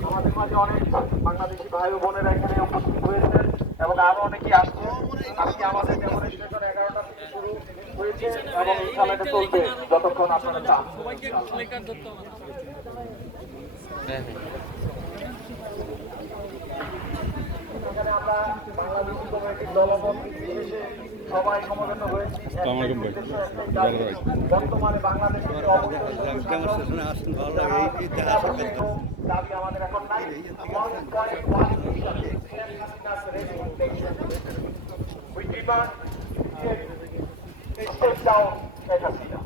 আমাদের মাঝে অনেক বাংলাদেশি ভাই বোনেরা এখানে উপস্থিত হয়েছেন এবং আরও অনেকেই আসছে আজকে আমাদের যেমন স্টেশন এগারোটা থেকে শুরু হয়েছে এবং এই খেলাটা যতক্ষণ আপনারা চান এখানে আমরা বাংলাদেশি কমিটির বিশেষে সবাই সমবেত হয়েছি। বর্তমানে বাংলাদেশের দাবি আমাদের এখন নাই One point one million Sheikh Hasina's resignation. We demand Sheikh step down Sheikh Hasina.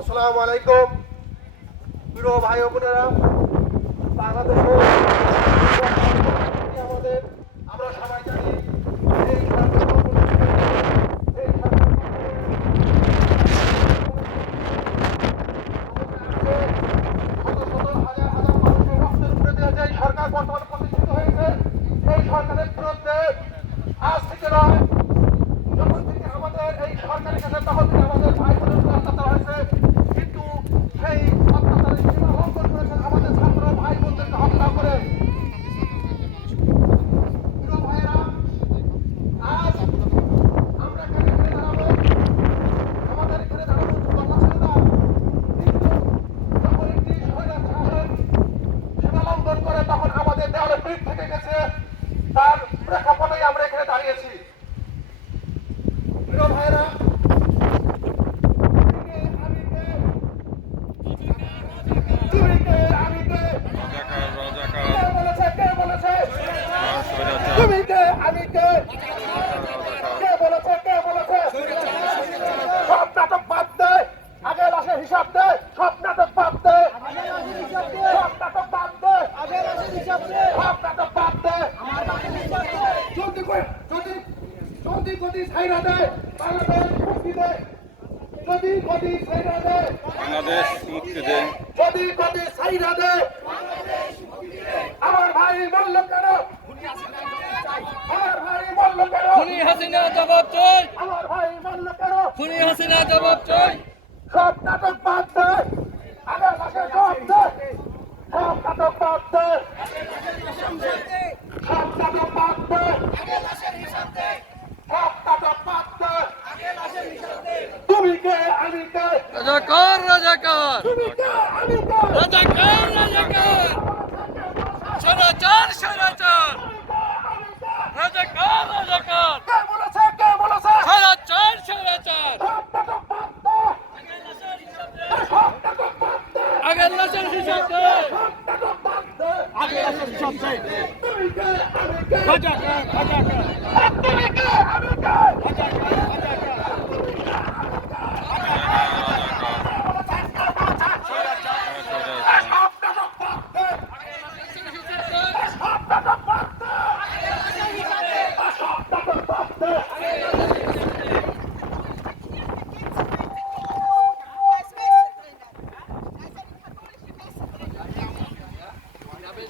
আসসালামু আলাইকুম প্রিয় ভাই ও বোনেরা বাংলাদেশে আমাদের আমরা সবাই জানি এই স্বাধীনতা এই সরকার বর্তমানে প্রতিষ্ঠিত হয়েছে এই সরকারের বিরুদ্ধে আজ থেকে নয় যখন থেকে আমাদের এই সরকারের কাছে তখন থেকে আমাদের ভাই বোনের উপর অত্যাচার হয়েছে কিন্তু সেই অত্যাচারের সীমা লঙ্ঘন করেছেন আমাদের ছাত্র ভাই বোনদেরকে হত্যা করে প্রিয় ভাইয়েরা, আজ আমরা এখানে ঘুরে দাঁড়াবো। আমাদের এখানে দাঁড়ানোর কথা ছিল না। কিন্তু যখন একটি স্বৈরাচার শাসক সীমা লঙ্ঘন করে তখন আমাদের দেওয়ালে পিঠ থেকে গেছে তার প্রেক্ষাপটেই আমরা এখানে দাঁড়িয়েছি প্রিয় ভাইরা তুমি কে আমি কে রাজাকার রাজাকার কে বলেছে কে বলেছে স্বৈরাচার তুমি কে আমি কে কে বলেছে কে বলেছে সব নাটক বাদ দে আগে লাশের হিসাব দে সব নাটক বাদ দে সব নাটক বাদ দে সব নাটক বাদ দে জলদি করে যদি যদি গদি ছাইরা দেয় বাংলাদেশ মুক্তি যদি গদি ছাইরা দেয় বাংলাদেশ মুক্তি দে যদি গদি ছাইরা দেয় আমার ভাই বলল কেন? আমার ভাই বলল কেন? খুনি হাসিনা জবাব চাই। আমার ভাই বলল কেন? খুনি হাসিনা জবাব চাই। সব নাটক বাদ দে। আগে লাশে জবাব দে সব নাটক বাদ দে সব নাটক বাদ দে তুমি কে আমি কে রাজাকার রাজাকার রাজাকার রাজাকার স্বৈরাচার স্বৈরাচার। রাজাকার রাজাকার বাদ দে আগের লাশের হিসাব দে। সব নাটক বাদ দে আগে লাশের হিসাব দে। কে রাজাকার রাজাকার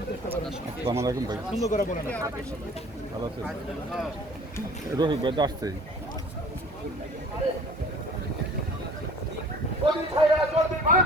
আসসালামু আলাইকুম ভাই। সুন্দর করে বলেন ভালো আছেন? রোহিত ভাই আসছে ওই ছায়া যদি ভাগ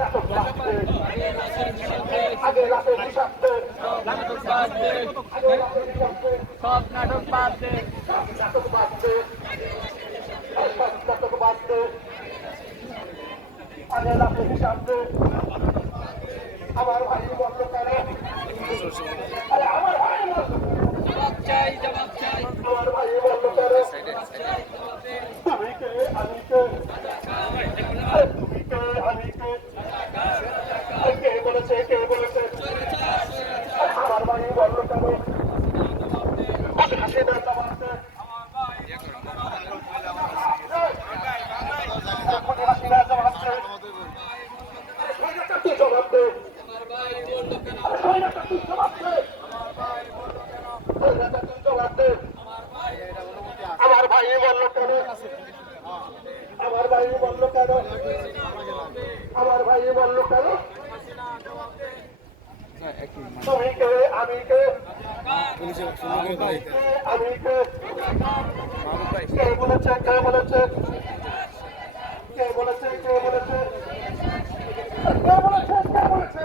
¡Vamos! আমার ভাই বলল কেন তুমি কে আমি কে আমি কে কে বলেছে কে বলেছে? কে বলেছে কে বলেছে? কে বলেছে কে বলেছে?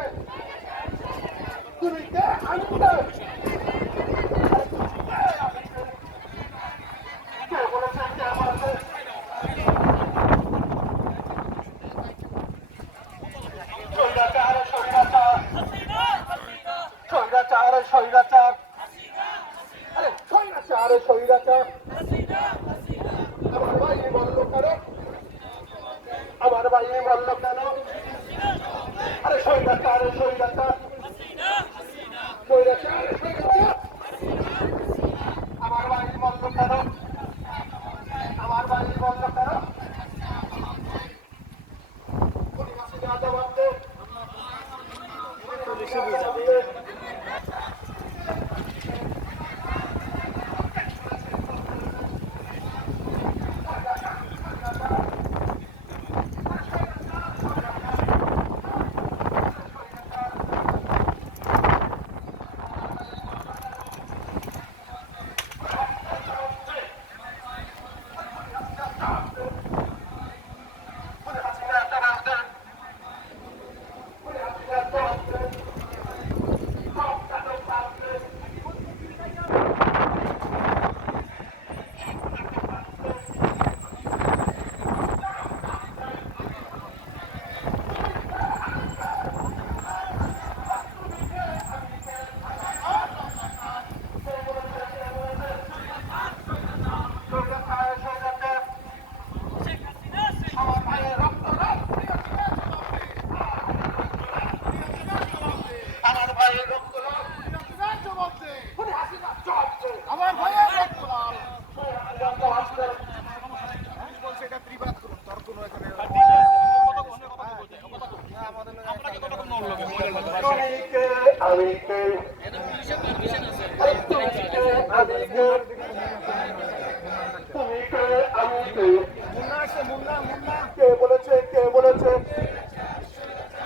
তুমি কে? আমি কে কলকাতা কে বলেছে কে বলেছে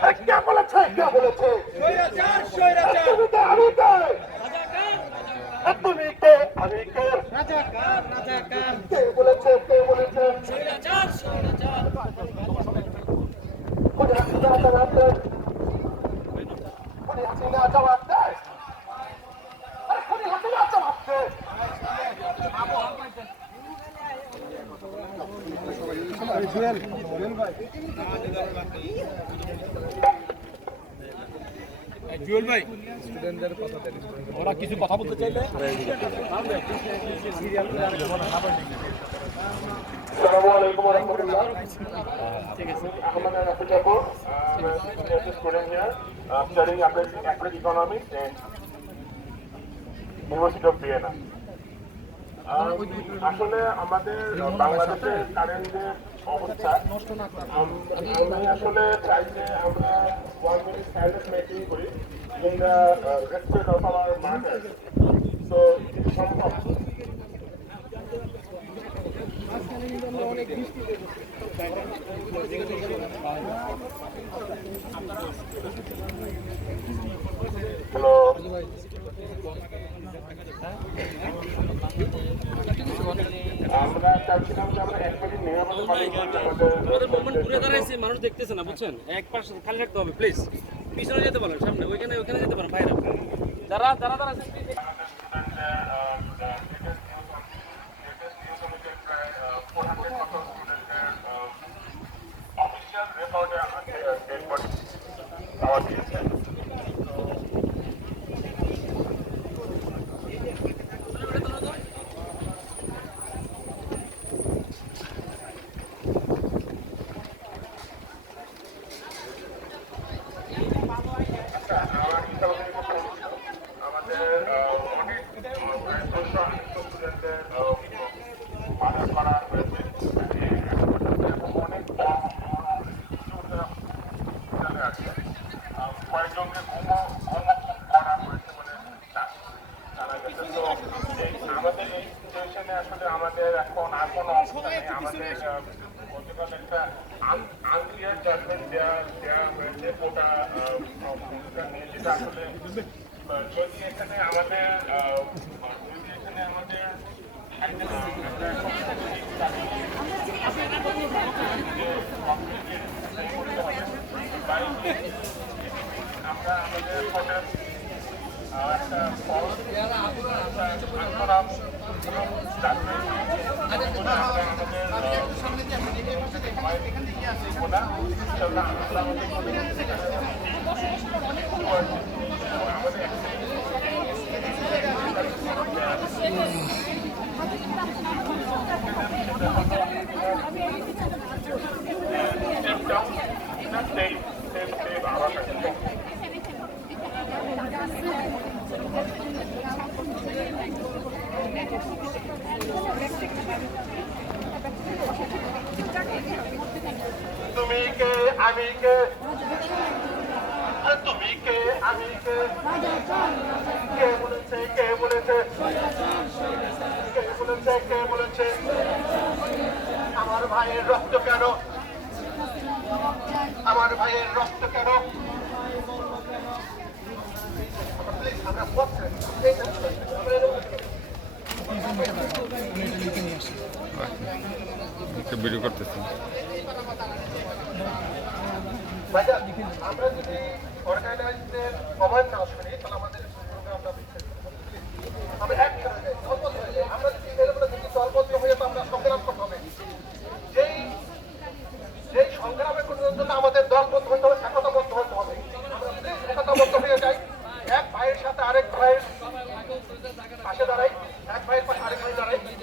এ, কে বলেছে কে বলেছে এ, তুমি কে আমি কে এ, তুমি কে আমি কে কে বলেছে কে বলেছে খুনি হাসিনা জবাব দেয় খুনি হাসিনা জবাব দেয় আরে খুনি হাসিনা জবাব দেয় জুয়েল ভাই ওরা কিছু কথা বলতে চাইলে Kapoor. I'm a senior student here, uh, studying applied, economics in University of Vienna. আসলে আমাদের বাংলাদেশের কারেন্ট যে অবস্থা আম- আসলে চাই যে আমরা ওয়ান মিনিট সাইলেন্স মেকিং করি in the respect of our martyr so সম্ভব। হ্যালো আমরা চাচ্ছিলাম যে আমরা এক মিনিট নিয়ে আমাদের বাড়ি আমাদের মুভমেন্ট ঘুরে দাঁড়াইছে মানুষ দেখতেছে না বুঝছেন? এক পাশে খালি রাখতে হবে প্লিজ পিছনে যেতে পারেন সামনে ওইখানে ওইখানে যেতে পারেন বাইরে। যারা যারা যারা অফিসিয়াল রেকর্ডে ডেড বডি পাওয়া গিয়েছে আমাদের অনেক স্টুডেন্টদের মার্ডার করা হয়েছে অনেক চলে আসছে কয়েকজনকে ঘুমো ঘুমো করা হয়েছে বলে জানা গেছে তো এই আমাদের এই সিচুয়েশনে আসলে আমাদের এখন আর কোনো অবস্থা নেই আমাদের গেলে একটা আনক্লিয়ার জাজমেন্ট দেওয়া দেওয়া হয়েছে নিয়ে যেটা আসলে যদি এখানে আমাদের যদি এখানে আমাদের আমরা আমাদের হোটেল একটা ফল আন্দোলন তুমি আমি কে তুমি কে? আমি কে কে বলেছে? কে বলেছে? কে বলেছে? কে বলেছে? আমার ভাইয়ের রক্ত কেন? আমার ভাইয়ের রক্ত কেন? আমরা পথে ভিডিও করতেছি। ভাইজান, আমরা যদি অর্গানাইজদের কমান্ড না শুনি তাহলে আমাদের প্রোগ্রামটা আমরা এক দলবদ্ধ আমরা যদি এলোমেলো থাকি, দলবদ্ধ হয়ে তো আমরা সংগ্রাম করতে হবে। যেই যেই জন্য আমাদের